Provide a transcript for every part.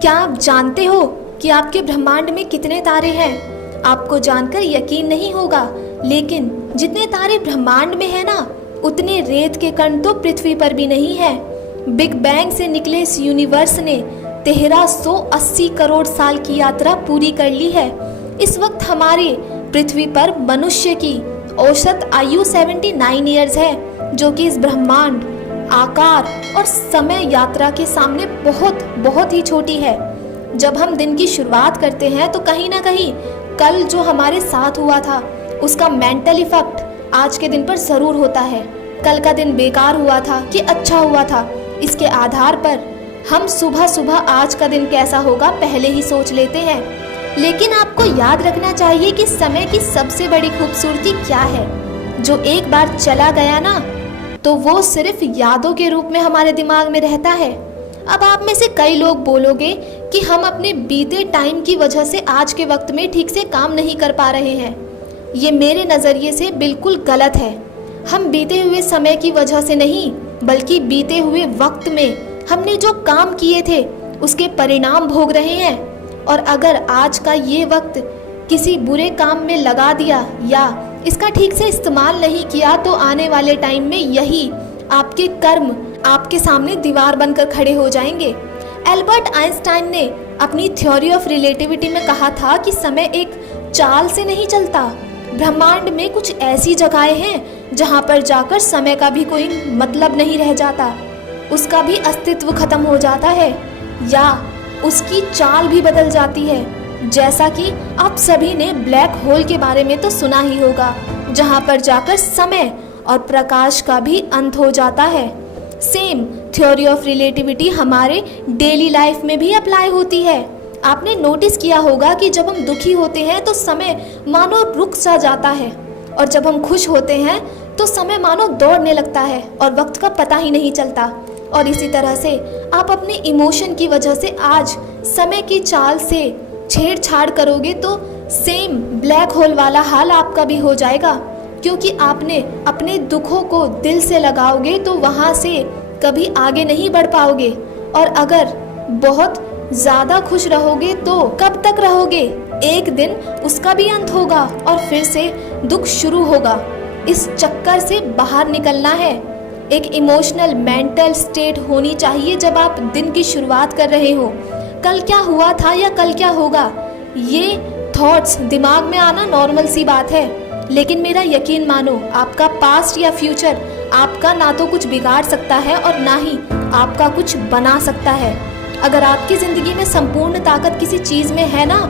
क्या आप जानते हो कि आपके ब्रह्मांड में कितने तारे हैं? आपको जानकर यकीन नहीं होगा, लेकिन जितने तारे ब्रह्मांड में है ना, उतने रेत के कण तो पृथ्वी पर भी नहीं है। बिग बैंग से निकले इस यूनिवर्स ने 1380 करोड़ साल की यात्रा पूरी कर ली है। इस वक्त हमारे पृथ्वी पर मनुष्य की औसत आयु 79 ईयर्स है, जो कि इस ब्रह्मांड, आकार और समय यात्रा के सामने बहुत बहुत ही छोटी है। जब हम दिन की शुरुआत करते हैं तो कहीं ना कहीं कल जो हमारे साथ हुआ था उसका मेंटल इफेक्ट आज के दिन पर जरूर होता है। कल का दिन बेकार हुआ था कि अच्छा हुआ था, इसके आधार पर हम सुबह सुबह आज का दिन कैसा होगा पहले ही सोच लेते हैं। लेकिन आपको याद रखना चाहिए कि समय की सबसे बड़ी खूबसूरती क्या है। जो एक बार चला गया ना, तो वो सिर्फ यादों के रूप में हमारे दिमाग में रहता है। अब आप में से कई लोग बोलोगे कि हम अपने बीते टाइम की वजह से आज के वक्त में ठीक से काम नहीं कर पा रहे हैं। ये मेरे नज़रिए से बिल्कुल गलत है। हम बीते हुए समय की वजह से नहीं, बल्कि बीते हुए वक्त में हमने जो काम किए थे उसके परिणाम भोग रहे हैं। और अगर आज का ये वक्त किसी बुरे काम में लगा दिया या इसका ठीक से इस्तेमाल नहीं किया, तो आने वाले टाइम में यही आपके कर्म आपके सामने दीवार बनकर खड़े हो जाएंगे। एल्बर्ट आइंस्टाइन ने अपनी थ्योरी ऑफ रिलेटिविटी में कहा था कि समय एक चाल से नहीं चलता। ब्रह्मांड में कुछ ऐसी जगहें हैं जहां पर जाकर समय का भी कोई मतलब नहीं रह जाता, उसका भी अस्तित्व खत्म हो जाता है या उसकी चाल भी बदल जाती है। जैसा कि आप सभी ने ब्लैक होल के बारे में तो सुना ही होगा, जहां पर जाकर समय और प्रकाश का भी अंत हो जाता है। सेम थ्योरी ऑफ रिलेटिविटी हमारे डेली लाइफ में भी अप्लाई होती है। आपने नोटिस किया होगा कि जब हम दुखी होते हैं तो समय मानो रुक सा जाता है, और जब हम खुश होते हैं तो समय मानो दौड़ने लगता है और वक्त का पता ही नहीं चलता। और इसी तरह से आप अपने इमोशन की वजह से आज समय की चाल से छेड़छाड़ करोगे तो सेम ब्लैक होल वाला हाल आपका भी हो जाएगा, क्योंकि आपने अपने दुखों को दिल से लगाओगे तो वहाँ से कभी आगे नहीं बढ़ पाओगे। और अगर बहुत ज़्यादा खुश रहोगे तो कब तक रहोगे? एक दिन उसका भी अंत होगा और फिर से दुख शुरू होगा। इस चक्कर से बाहर निकलना है। एक इमोशनल मेंटल स्टेट होनी चाहिए जब आप दिन की शुरुआत कर रहे हो। कल क्या हुआ था या कल क्या होगा, ये थॉट्स दिमाग में आना नॉर्मल सी बात है। लेकिन मेरा यकीन मानो, आपका पास्ट या फ्यूचर आपका ना तो कुछ बिगाड़ सकता है और ना ही आपका कुछ बना सकता है। अगर आपकी ज़िंदगी में संपूर्ण ताकत किसी चीज़ में है ना,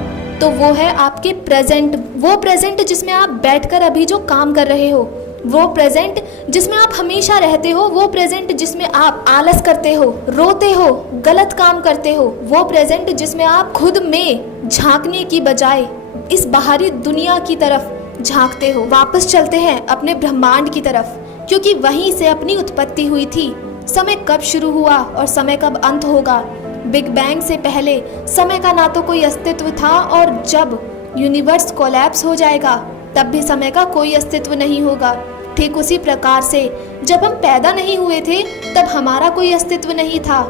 तो वो है आपके प्रेजेंट। वो प्रेजेंट जिसमें आप बैठकर अभी जो काम कर रहे हो, वो प्रेजेंट जिसमें आप हमेशा रहते हो, वो प्रेजेंट जिसमें आप आलस करते हो, रोते हो, गलत काम करते हो, वो प्रेजेंट जिसमें आप खुद में झांकने की बजाय इस बाहरी दुनिया की तरफ झांकते हो। वापस चलते हैं अपने ब्रह्मांड की तरफ, क्योंकि वहीं से अपनी उत्पत्ति हुई थी। समय कब शुरू हुआ और समय कब अंत होगा? बिग बैंग से पहले समय का ना तो कोई अस्तित्व था, और जब यूनिवर्स कोलैप्स हो जाएगा तब भी समय का कोई अस्तित्व नहीं होगा। ठीक उसी प्रकार से जब हम पैदा नहीं हुए थे तब हमारा कोई अस्तित्व नहीं था,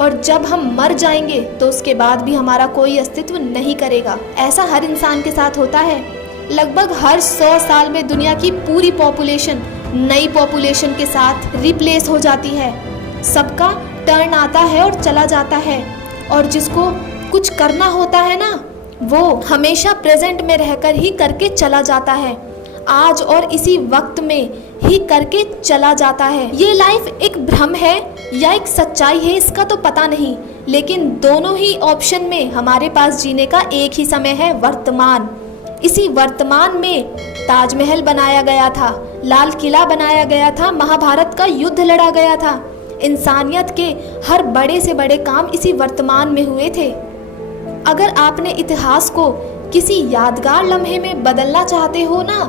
और जब हम मर जाएंगे तो उसके बाद भी हमारा कोई अस्तित्व नहीं करेगा। ऐसा हर इंसान के साथ होता है। लगभग हर 100 साल में दुनिया की पूरी पॉपुलेशन नई पॉपुलेशन के साथ रिप्लेस हो जाती है। सबका टर्न आता है और चला जाता है, और जिसको कुछ करना होता है ना, वो हमेशा प्रेजेंट में रहकर ही करके चला जाता है, आज और इसी वक्त में ही करके चला जाता है। ये लाइफ एक भ्रम है या एक सच्चाई है, इसका तो पता नहीं, लेकिन दोनों ही ऑप्शन में हमारे पास जीने का एक ही समय है, वर्तमान। इसी वर्तमान में ताजमहल बनाया गया था, लाल किला बनाया गया था, महाभारत का युद्ध लड़ा गया था। इंसानियत के हर बड़े से बड़े काम इसी वर्तमान में हुए थे। अगर आपने इतिहास को किसी यादगार लम्हे में बदलना चाहते हो ना,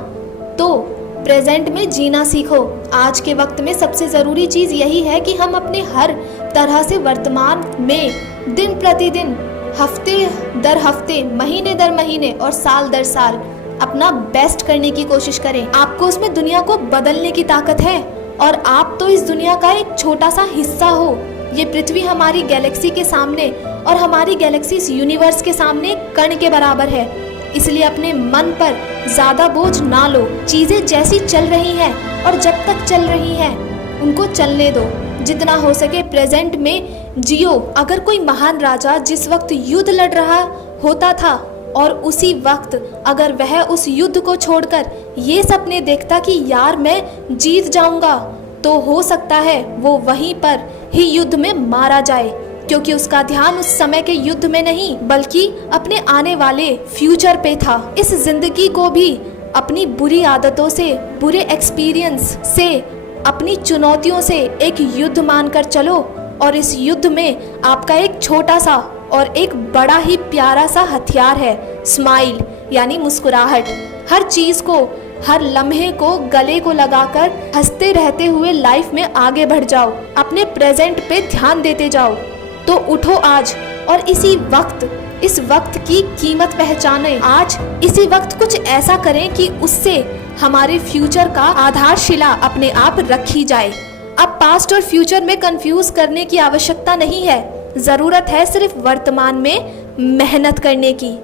तो प्रेजेंट में जीना सीखो। आज के वक्त में सबसे ज़रूरी चीज़ यही है कि हम अपने हर तरह से वर्तमान में दिन प्रतिदिन, हफ्ते दर हफ्ते, महीने दर महीने और साल दर साल अपना बेस्ट करने की कोशिश करें। आपको उसमें दुनिया को बदलने की ताकत है, और आप तो इस दुनिया का एक छोटा सा हिस्सा हो। ये पृथ्वी हमारी गैलेक्सी के सामने और हमारी गैलेक्सी इस यूनिवर्स के सामने कण के बराबर है। इसलिए अपने मन पर ज्यादा बोझ ना लो। चीजें जैसी चल रही हैं और जब तक चल रही हैं उनको चलने दो। जितना हो सके प्रेजेंट में जियो। अगर कोई महान राजा जिस वक्त युद्ध लड़ रहा होता था और उसी वक्त अगर वह उस युद्ध को छोड़कर ये सपने देखता कि यार मैं जीत जाऊंगा, तो हो सकता है वो वहीं पर ही युद्ध में मारा जाए, क्योंकि उसका ध्यान उस समय के युद्ध में नहीं बल्कि अपने आने वाले फ्यूचर पे था। इस जिंदगी को भी अपनी बुरी आदतों से, बुरे एक्सपीरियंस से, अपनी चुनौतियों से एक युद्ध मानकर चलो। और इस युद्ध में आपका एक छोटा सा और एक बड़ा ही प्यारा सा हथियार है, स्माइल यानी मुस्कुराहट। हर चीज को, हर लम्हे को गले को लगाकर हंसते रहते हुए लाइफ में आगे बढ़ जाओ। अपने प्रेजेंट पे ध्यान देते जाओ। तो उठो आज और इसी वक्त, इस वक्त की कीमत पहचाने। आज इसी वक्त कुछ ऐसा करें कि उससे हमारे फ्यूचर का आधारशिला अपने आप रखी जाए। अब पास्ट और फ्यूचर में कंफ्यूज करने की आवश्यकता नहीं है। जरूरत है सिर्फ वर्तमान में मेहनत करने की।